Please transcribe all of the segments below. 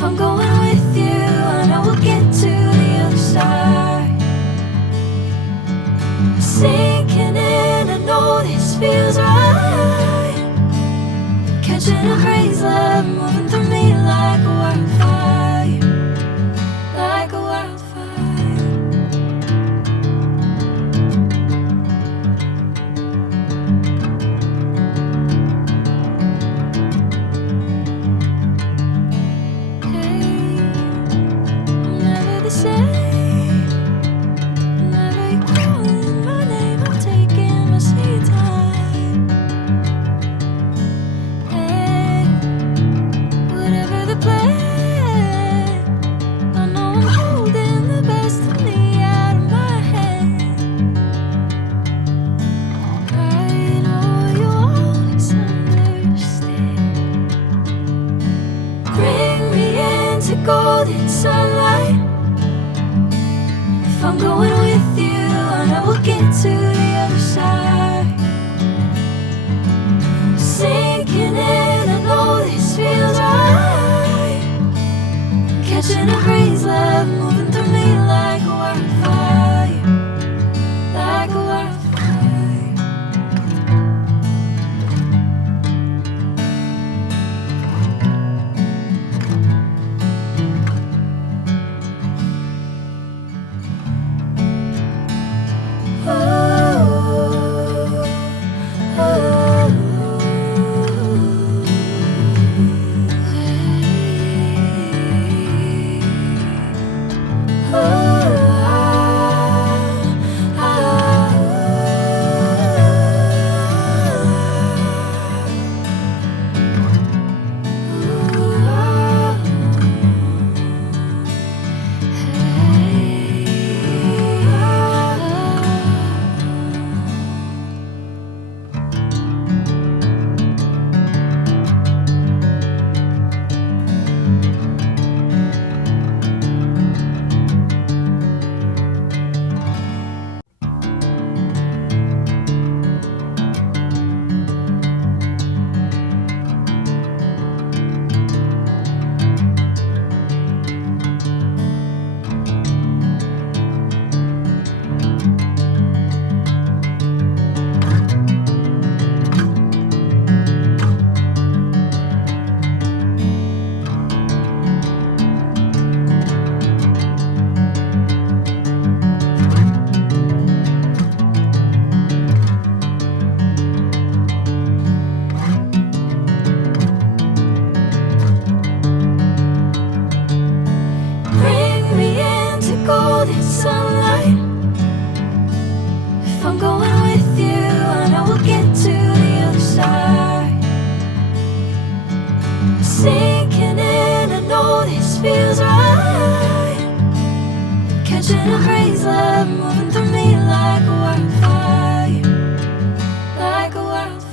If I'm going with you, I know we'll get to the other side. Sinking in, I know this feels right. Catching a crazy love, moving through me like a wildfire, like a wildfire. Golden sunlight. If I'm going with you, I know we'll get to the other side. Sinking in, I know this feels right. Catching a crazy love, moving through me like a wildfire, like a wildfire. Sunlight. If I'm going with you, I know we'll get to the other side. Sinking in, I know this feels right. Catching a crazy love, moving through me like a wildfire, like a wildfire.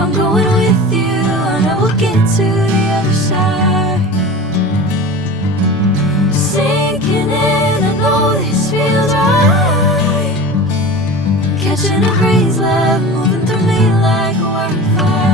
I'm going with you, I know we'll get to the other side. Sinking in, I know this feels right. Catching a breeze, love moving through me like a wildfire.